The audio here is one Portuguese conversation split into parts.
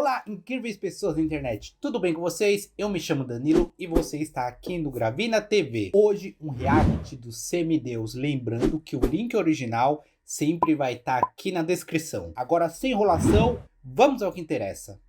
Olá, incríveis pessoas da internet, tudo bem com vocês? Eu me chamo Danilo e você está aqui no Gravina TV. Hoje, um react do Semideus, lembrando que o link original sempre vai estar aqui na descrição. Agora, sem enrolação, vamos ao que interessa.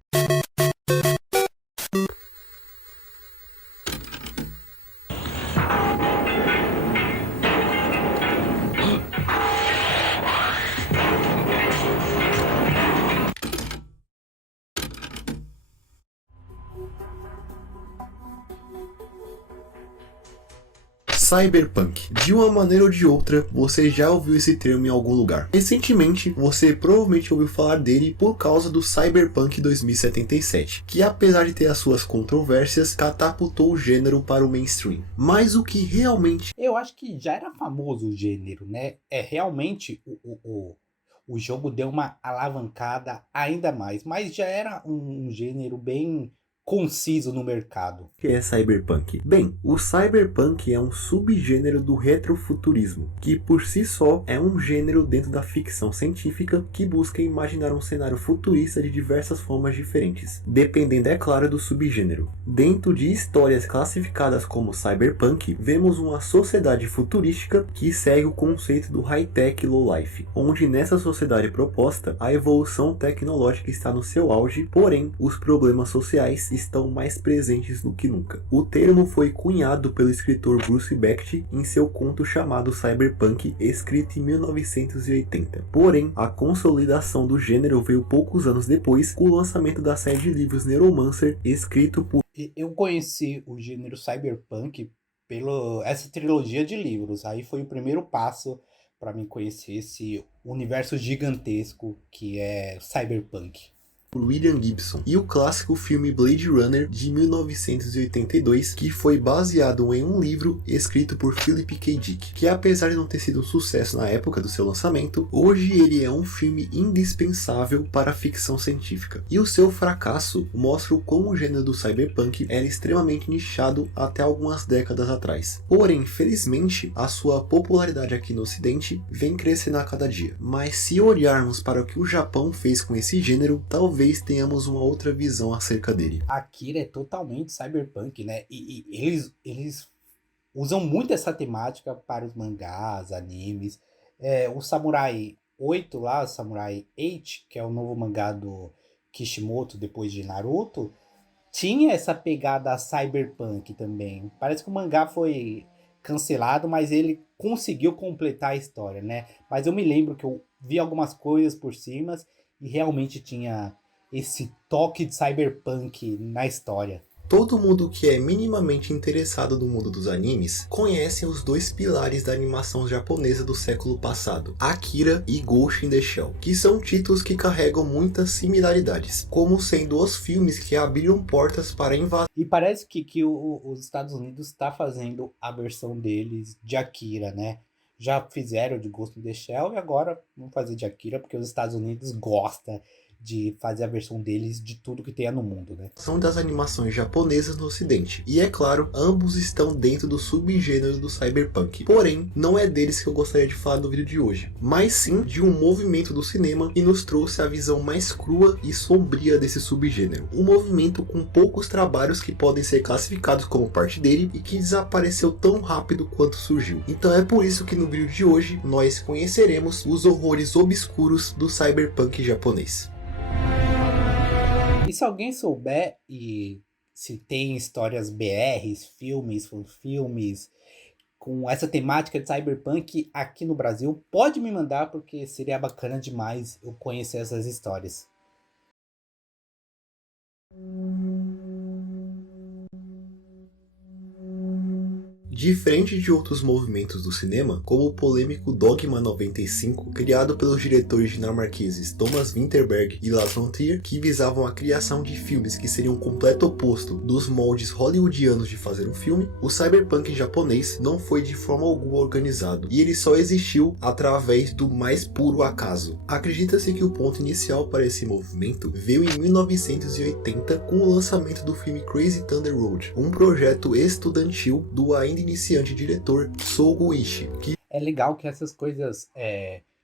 Cyberpunk. De uma maneira ou de outra, você já ouviu esse termo em algum lugar. Recentemente, você provavelmente ouviu falar dele por causa do Cyberpunk 2077, que apesar de ter as suas controvérsias, catapultou o gênero para o mainstream. Mas o que realmente... Eu acho que já era famoso o gênero, né? Realmente o jogo deu uma alavancada ainda mais, mas já era um gênero bem conciso no mercado. O que é Cyberpunk? Bem, o Cyberpunk é um subgênero do retrofuturismo, que por si só é um gênero dentro da ficção científica que busca imaginar um cenário futurista de diversas formas diferentes, dependendo, é claro, do subgênero. Dentro de histórias classificadas como Cyberpunk, vemos uma sociedade futurística que segue o conceito do high-tech low-life, onde nessa sociedade proposta, a evolução tecnológica está no seu auge, porém, os problemas sociais estão mais presentes do que nunca. O termo foi cunhado pelo escritor Bruce Beckett em seu conto chamado Cyberpunk, escrito em 1980. Porém, a consolidação do gênero veio poucos anos depois, com o lançamento da série de livros Neuromancer, escrito por... Eu conheci o gênero Cyberpunk pela essa trilogia de livros. Aí foi o primeiro passo para mim conhecer esse universo gigantesco que é Cyberpunk. por William Gibson, e o clássico filme Blade Runner de 1982, que foi baseado em um livro escrito por Philip K. Dick, que apesar de não ter sido um sucesso na época do seu lançamento, hoje ele é um filme indispensável para a ficção científica. E o seu fracasso mostra como o gênero do cyberpunk era extremamente nichado até algumas décadas atrás. Porém, felizmente, a sua popularidade aqui no ocidente vem crescendo a cada dia. Mas se olharmos para o que o Japão fez com esse gênero, talvez tenhamos uma outra visão acerca dele. Akira é totalmente cyberpunk, né? E eles usam muito essa temática para os mangás, animes. O Samurai 8 lá, o Samurai 8, que é o novo mangá do Kishimoto depois de Naruto, tinha essa pegada cyberpunk também. Parece que o mangá foi cancelado, mas ele conseguiu completar a história, né? Mas eu me lembro que eu vi algumas coisas por cima e realmente tinha esse toque de cyberpunk na história. Todo mundo que é minimamente interessado no mundo dos animes conhece os dois pilares da animação japonesa do século passado, Akira e Ghost in the Shell, que são títulos que carregam muitas similaridades, como sendo os filmes que abriram portas para a invasão. E parece que os Estados Unidos está fazendo a versão deles de Akira, né? Já fizeram de Ghost in the Shell e agora vão fazer de Akira porque os Estados Unidos gostam de fazer a versão deles de tudo que tenha no mundo, né? São das animações japonesas no ocidente. E é claro, ambos estão dentro do subgênero do cyberpunk. Porém, não é deles que eu gostaria de falar no vídeo de hoje, mas sim de um movimento do cinema que nos trouxe a visão mais crua e sombria desse subgênero. Um movimento com poucos trabalhos que podem ser classificados como parte dele e que desapareceu tão rápido quanto surgiu. Então é por isso que no vídeo de hoje nós conheceremos os horrores obscuros do cyberpunk japonês. E se alguém souber e se tem histórias BRs, filmes, fanfilmes com essa temática de cyberpunk aqui no Brasil, pode me mandar porque seria bacana demais eu conhecer essas histórias. Diferente de outros movimentos do cinema, como o polêmico Dogma 95, criado pelos diretores dinamarqueses Thomas Vinterberg e Lars von Trier, que visavam a criação de filmes que seriam o completo oposto dos moldes hollywoodianos de fazer um filme, o cyberpunk japonês não foi de forma alguma organizado, e ele só existiu através do mais puro acaso. Acredita-se que o ponto inicial para esse movimento veio em 1980 com o lançamento do filme Crazy Thunder Road, um projeto estudantil do ainda iniciante diretor Sogo Ishii. É legal que essas coisas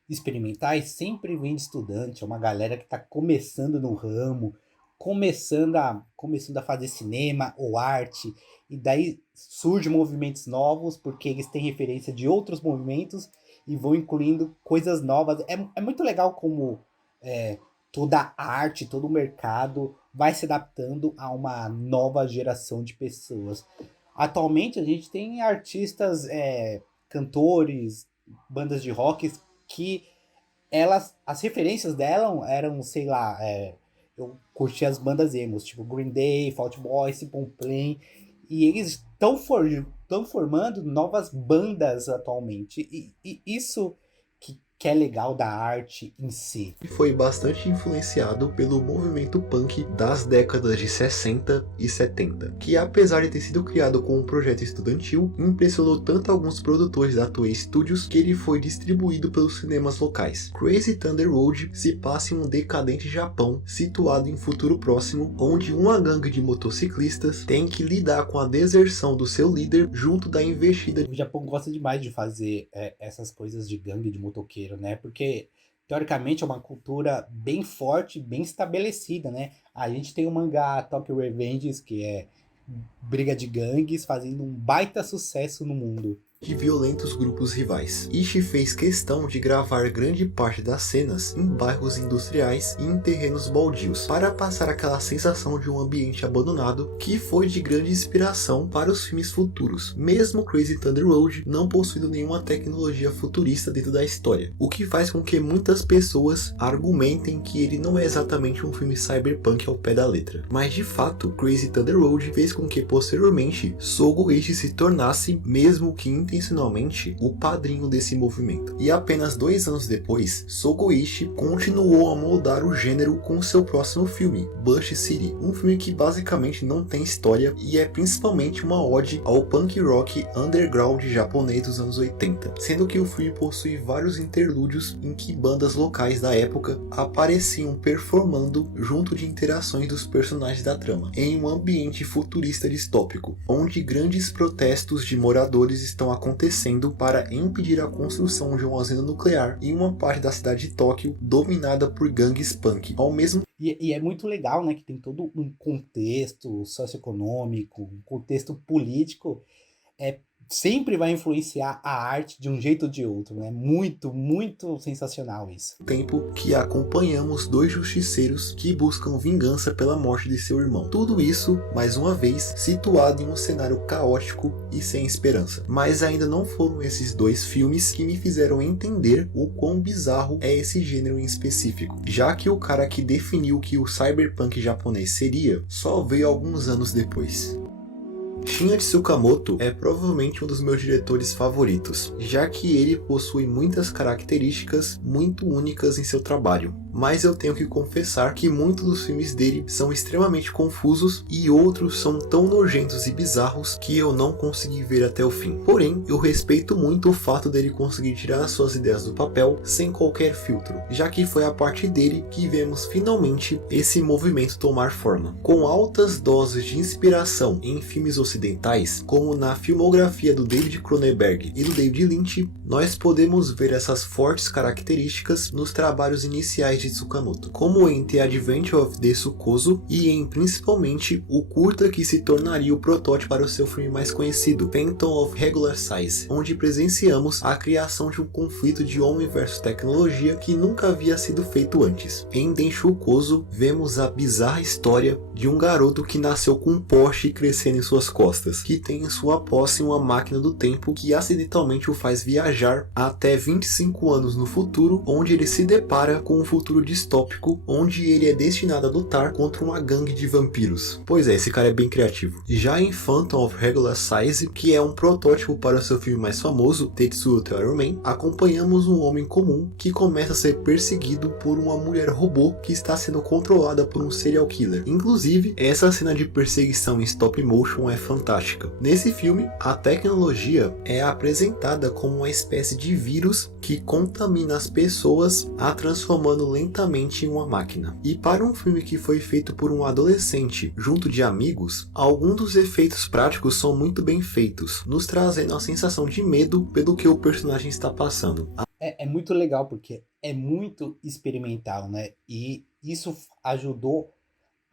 experimentais sempre vêm de estudante, é uma galera que está começando no ramo, começando a fazer cinema ou arte, e daí surgem movimentos novos, porque eles têm referência de outros movimentos e vão incluindo coisas novas. É muito legal como é, toda a arte, todo o mercado vai se adaptando a uma nova geração de pessoas. Atualmente a gente tem artistas, cantores, bandas de rock que as referências dela eram, sei lá, eu curti as bandas emos, tipo Green Day, Fall Out Boy, Simple Plan, e eles estão formando novas bandas atualmente, e isso que é legal da arte em si. E foi bastante influenciado pelo movimento punk das décadas de 60 e 70, que apesar de ter sido criado como um projeto estudantil, impressionou tanto alguns produtores da Toei Studios que ele foi distribuído pelos cinemas locais. Crazy Thunder Road se passa em um decadente Japão, situado em um futuro próximo, onde uma gangue de motociclistas tem que lidar com a deserção do seu líder junto da investida. O Japão gosta demais de fazer essas coisas de gangue de motoqueiro, né? Porque teoricamente é uma cultura bem forte, bem estabelecida, né? A gente tem o mangá Tokyo Revengers, que é briga de gangues, fazendo um baita sucesso no mundo. De violentos grupos rivais. Ishii fez questão de gravar grande parte das cenas em bairros industriais e em terrenos baldios, para passar aquela sensação de um ambiente abandonado que foi de grande inspiração para os filmes futuros, mesmo Crazy Thunder Road não possuindo nenhuma tecnologia futurista dentro da história, o que faz com que muitas pessoas argumentem que ele não é exatamente um filme cyberpunk ao pé da letra. Mas de fato, Crazy Thunder Road fez com que posteriormente Sogo Ishii se tornasse, mesmo que intencionalmente, o padrinho desse movimento. E apenas 2 anos depois, Sogo Ishii continuou a moldar o gênero com seu próximo filme, Bush City, um filme que basicamente não tem história e é principalmente uma ode ao punk rock underground japonês dos anos 80, sendo que o filme possui vários interlúdios em que bandas locais da época apareciam performando junto de interações dos personagens da trama, em um ambiente futurista distópico, onde grandes protestos de moradores estão acontecendo para impedir a construção de uma usina nuclear em uma parte da cidade de Tóquio dominada por gangues punk. Ao mesmo E é muito legal, né, que tem todo um contexto socioeconômico, um contexto político, sempre vai influenciar a arte de um jeito ou de outro, né? Muito, muito sensacional isso. tempo que acompanhamos 2 justiceiros que buscam vingança pela morte de seu irmão. Tudo isso, mais uma vez, situado em um cenário caótico e sem esperança. Mas ainda não foram esses 2 filmes que me fizeram entender o quão bizarro é esse gênero em específico, já que o cara que definiu que o cyberpunk japonês seria, só veio alguns anos depois. Shinya Tsukamoto é provavelmente um dos meus diretores favoritos, já que ele possui muitas características muito únicas em seu trabalho. Mas eu tenho que confessar que muitos dos filmes dele são extremamente confusos e outros são tão nojentos e bizarros que eu não consegui ver até o fim. Porém, eu respeito muito o fato dele conseguir tirar suas ideias do papel sem qualquer filtro, já que foi a partir dele que vemos finalmente esse movimento tomar forma. Com altas doses de inspiração em filmes ocidentais, como na filmografia do David Cronenberg e do David Lynch, nós podemos ver essas fortes características nos trabalhos iniciais de Tsukamoto, como em The Adventure of the Tsukozo e em principalmente o curta que se tornaria o protótipo para o seu filme mais conhecido, Phantom of Regular Size, onde presenciamos a criação de um conflito de homem versus tecnologia que nunca havia sido feito antes. Em Denshokozo, vemos a bizarra história de um garoto que nasceu com um Porsche crescendo em suas costas, que tem em sua posse uma máquina do tempo que acidentalmente o faz viajar até 25 anos no futuro, onde ele se depara com um futuro distópico, onde ele é destinado a lutar contra uma gangue de vampiros. Pois é, esse cara é bem criativo. Já em Phantom of Regular Size, que é um protótipo para o seu filme mais famoso, Tetsuo Teruman, acompanhamos um homem comum que começa a ser perseguido por uma mulher robô que está sendo controlada por um serial killer. Inclusive, essa cena de perseguição em stop motion é fantástica. Nesse filme, a tecnologia é apresentada como uma espécie de vírus que contamina as pessoas, a transformando lentamente em uma máquina. E para um filme que foi feito por um adolescente junto de amigos, alguns dos efeitos práticos são muito bem feitos, nos trazendo a sensação de medo pelo que o personagem está passando. É muito legal porque é muito experimental, né? E isso ajudou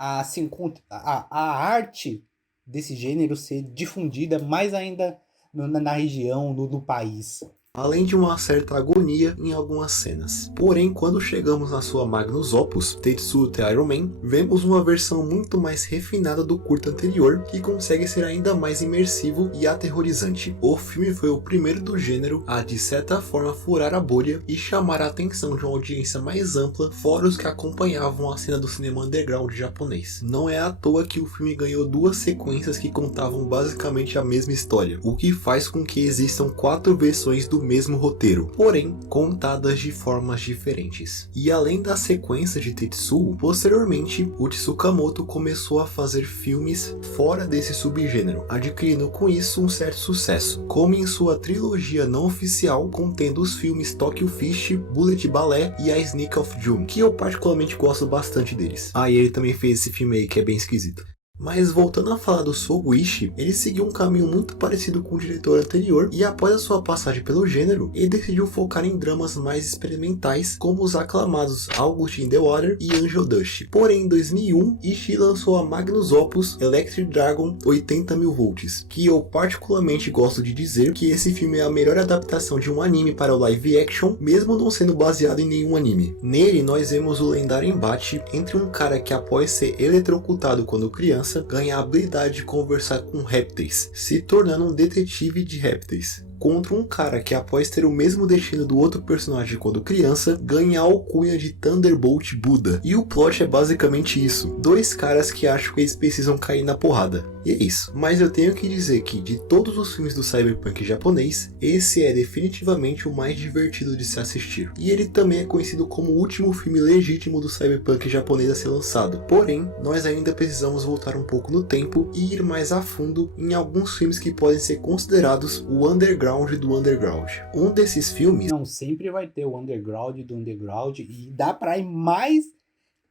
assim, a arte desse gênero ser difundida mais ainda na região, no país. Além de uma certa agonia em algumas cenas. Porém, quando chegamos na sua magnus opus, Tetsuo The Iron Man, vemos uma versão muito mais refinada do curta anterior, que consegue ser ainda mais imersivo e aterrorizante. O filme foi o primeiro do gênero a, de certa forma, furar a bolha e chamar a atenção de uma audiência mais ampla, fora os que acompanhavam a cena do cinema underground japonês. Não é à toa que o filme ganhou 2 sequências que contavam basicamente a mesma história, o que faz com que existam 4 versões do mesmo roteiro, porém contadas de formas diferentes. E além da sequência de Tetsuo, posteriormente o Tsukamoto começou a fazer filmes fora desse subgênero, adquirindo com isso um certo sucesso, como em sua trilogia não oficial contendo os filmes Tokyo Fish, Bullet Ballet e A Sneak of June, que eu particularmente gosto bastante deles. E ele também fez esse filme aí que é bem esquisito. Mas voltando a falar do Soguishi, ele seguiu um caminho muito parecido com o diretor anterior e após a sua passagem pelo gênero, ele decidiu focar em dramas mais experimentais como os aclamados August in the Water e Angel Dust. Porém, em 2001, Ishii lançou a magnus opus Electric Dragon 80.000 volts, que eu particularmente gosto de dizer que esse filme é a melhor adaptação de um anime para o live action, mesmo não sendo baseado em nenhum anime. Nele, nós vemos o lendário embate entre um cara que após ser eletrocutado quando criança, ganha a habilidade de conversar com répteis, se tornando um detetive de répteis, contra um cara que após ter o mesmo destino do outro personagem quando criança, ganha a alcunha de Thunderbolt Buda. E o plot é basicamente isso, 2 caras que acham que eles precisam cair na porrada. E é isso, mas eu tenho que dizer que de todos os filmes do cyberpunk japonês, esse é definitivamente o mais divertido de se assistir. E ele também é conhecido como o último filme legítimo do cyberpunk japonês a ser lançado. Porém, nós ainda precisamos voltar um pouco no tempo e ir mais a fundo em alguns filmes que podem ser considerados o underground do underground. Um desses filmes... Não, sempre vai ter o underground do underground e dá pra ir mais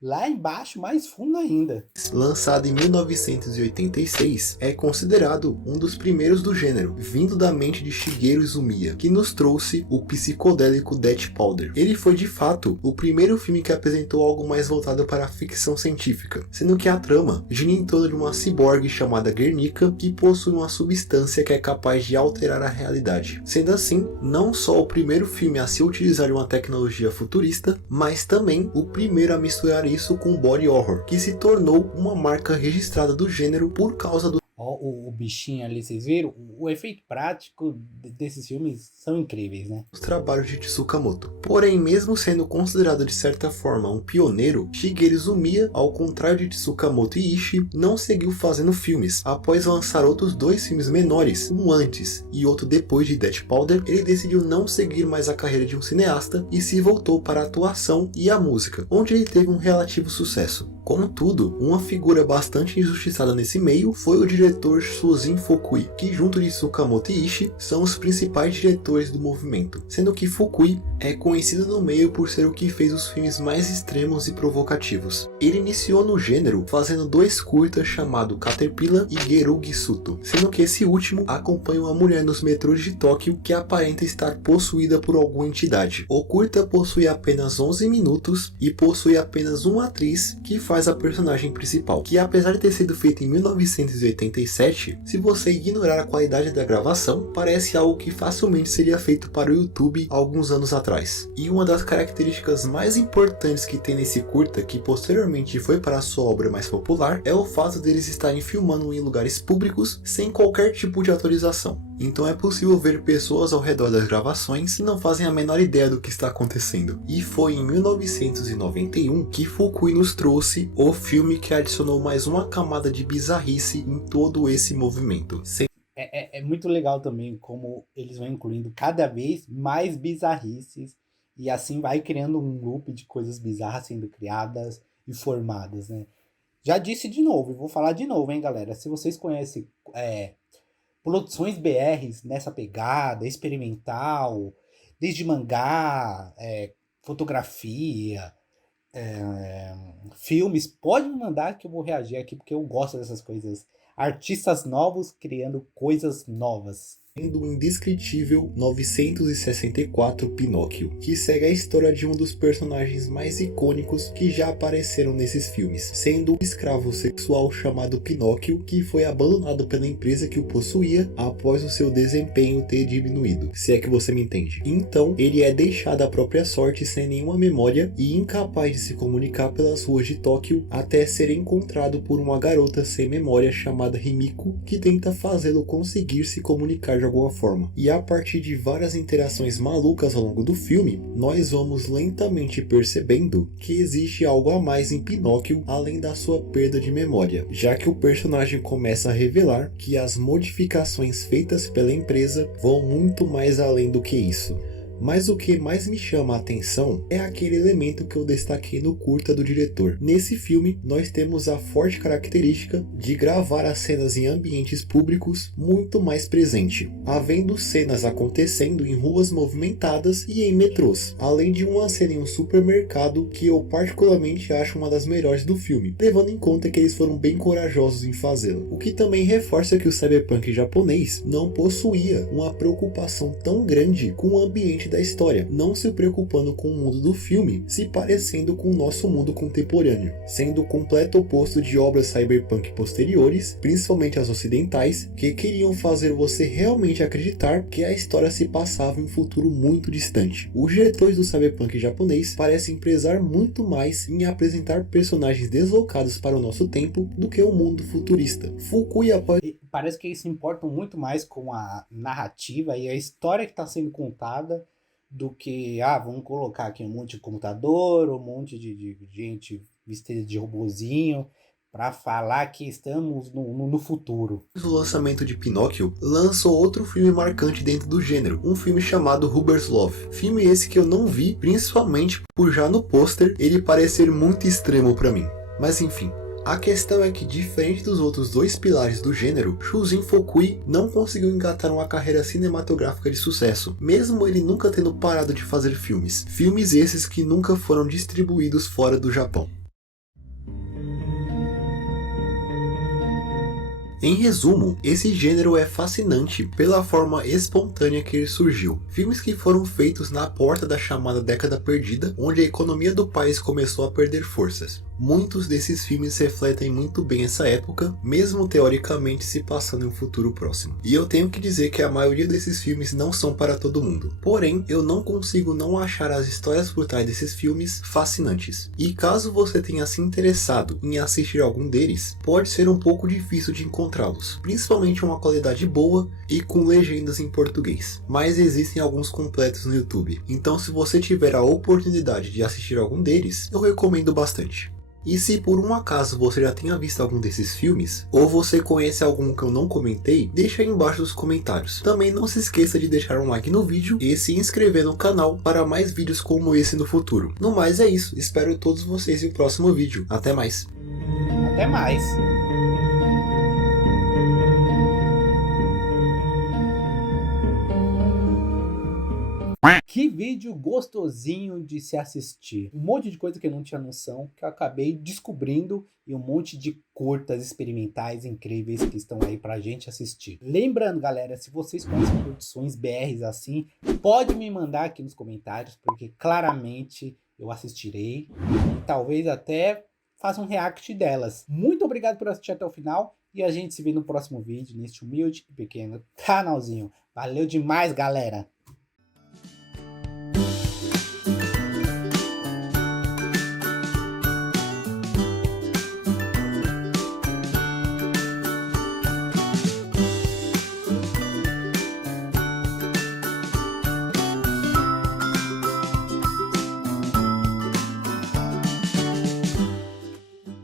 lá embaixo, mais fundo ainda. Lançado em 1986, é considerado um dos primeiros do gênero, vindo da mente de Shigeru Izumiya, que nos trouxe o psicodélico Death Powder. Ele foi de fato o primeiro filme que apresentou algo mais voltado para a ficção científica, sendo que a trama gira em torno de uma ciborgue chamada Guernica, que possui uma substância que é capaz de alterar a realidade. Sendo assim, não só o primeiro filme a se utilizar de uma tecnologia futurista, mas também o primeiro a misturar isso com body horror, que se tornou uma marca registrada do gênero por causa do... O bichinho ali, vocês viram? O efeito prático desses filmes são incríveis, né? Os trabalhos de Tsukamoto. Porém, mesmo sendo considerado de certa forma um pioneiro, Shigeru Izumiya, ao contrário de Tsukamoto e Ishii, não seguiu fazendo filmes. Após lançar outros 2 filmes menores, um antes e outro depois de Death Powder, ele decidiu não seguir mais a carreira de um cineasta e se voltou para a atuação e a música, onde ele teve um relativo sucesso. Contudo, uma figura bastante injustiçada nesse meio foi o diretor Shozin Fukui, que junto de Tsukamoto e Ishii são os principais diretores do movimento, sendo que Fukui é conhecido no meio por ser o que fez os filmes mais extremos e provocativos. Ele iniciou no gênero fazendo 2 curtas chamados Caterpillar e Gerugi Suto, sendo que esse último acompanha uma mulher nos metrôs de Tóquio que aparenta estar possuída por alguma entidade. O curta possui apenas 11 minutos e possui apenas uma atriz que faz a personagem principal, que apesar de ter sido feito em 1987, se você ignorar a qualidade da gravação, parece algo que facilmente seria feito para o YouTube alguns anos atrás. E uma das características mais importantes que tem nesse curta, que posteriormente foi para a sua obra mais popular, é o fato deles estarem filmando em lugares públicos sem qualquer tipo de autorização. Então é possível ver pessoas ao redor das gravações que não fazem a menor ideia do que está acontecendo. E foi em 1991 que Fukui nos trouxe o filme que adicionou mais uma camada de bizarrice em todo esse movimento. É muito legal também como eles vão incluindo cada vez mais bizarrices e assim vai criando um loop de coisas bizarras sendo criadas e formadas, né? Já disse de novo, e vou falar de novo, hein, galera? Se vocês conhecem produções BRs nessa pegada, experimental, desde mangá, fotografia, filmes, pode me mandar que eu vou reagir aqui, porque eu gosto dessas coisas. Artistas novos criando coisas novas. do indescritível 964 Pinóquio, que segue a história de um dos personagens mais icônicos que já apareceram nesses filmes, sendo um escravo sexual chamado Pinóquio, que foi abandonado pela empresa que o possuía após o seu desempenho ter diminuído, se é que você me entende. Então, ele é deixado à própria sorte sem nenhuma memória e incapaz de se comunicar pelas ruas de Tóquio até ser encontrado por uma garota sem memória chamada Himiko, que tenta fazê-lo conseguir se comunicar de alguma forma. E a partir de várias interações malucas ao longo do filme, nós vamos lentamente percebendo que existe algo a mais em Pinóquio além da sua perda de memória, já que o personagem começa a revelar que as modificações feitas pela empresa vão muito mais além do que isso. Mas o que mais me chama a atenção é aquele elemento que eu destaquei no curta do diretor. Nesse filme, nós temos a forte característica de gravar as cenas em ambientes públicos muito mais presente, havendo cenas acontecendo em ruas movimentadas e em metrôs, além de uma cena em um supermercado que eu particularmente acho uma das melhores do filme, levando em conta que eles foram bem corajosos em fazê-la. O que também reforça que o cyberpunk japonês não possuía uma preocupação tão grande com o ambiente da história, não se preocupando com o mundo do filme se parecendo com o nosso mundo contemporâneo, sendo o completo oposto de obras cyberpunk posteriores, principalmente as ocidentais, que queriam fazer você realmente acreditar que a história se passava em um futuro muito distante. Os diretores do cyberpunk japonês parecem prezar muito mais em apresentar personagens deslocados para o nosso tempo do que o mundo futurista. Fukui após Parece que eles se importam muito mais com a narrativa e a história que está sendo contada do que, vamos colocar aqui um monte de computador, um monte de gente vestida de robozinho para falar que estamos no futuro. o lançamento de Pinóquio, lançou outro filme marcante dentro do gênero, um filme chamado Huber's Love. Filme esse que eu não vi, principalmente por já no pôster ele parecer muito extremo para mim. Mas enfim. A questão é que, diferente dos outros dois pilares do gênero, Shunjin Fukui não conseguiu engatar uma carreira cinematográfica de sucesso, mesmo ele nunca tendo parado de fazer filmes. Filmes esses que nunca foram distribuídos fora do Japão. Em resumo, esse gênero é fascinante pela forma espontânea que ele surgiu. Filmes que foram feitos na porta da chamada década perdida, onde a economia do país começou a perder forças. Muitos desses filmes refletem muito bem essa época, mesmo teoricamente se passando em um futuro próximo. E eu tenho que dizer que a maioria desses filmes não são para todo mundo. Porém, eu não consigo não achar as histórias por trás desses filmes fascinantes. E caso você tenha se interessado em assistir algum deles, pode ser um pouco difícil de encontrá-los, principalmente uma qualidade boa e com legendas em português. Mas existem alguns completos no YouTube, então se você tiver a oportunidade de assistir algum deles, eu recomendo bastante. E se por um acaso você já tenha visto algum desses filmes, ou você conhece algum que eu não comentei, deixa aí embaixo nos comentários. Também não se esqueça de deixar um like no vídeo e se inscrever no canal para mais vídeos como esse no futuro. No mais é isso, espero todos vocês no próximo vídeo. Até mais! Até mais! Que vídeo gostosinho de se assistir. Um monte de coisa que eu não tinha noção, que eu acabei descobrindo, e um monte de curtas experimentais incríveis que estão aí pra gente assistir. Lembrando, galera, se vocês conhecem produções BRs assim, pode me mandar aqui nos comentários, porque claramente eu assistirei e talvez até faça um react delas. Muito obrigado por assistir até o final e a gente se vê no próximo vídeo, neste humilde e pequeno canalzinho. Valeu demais, galera!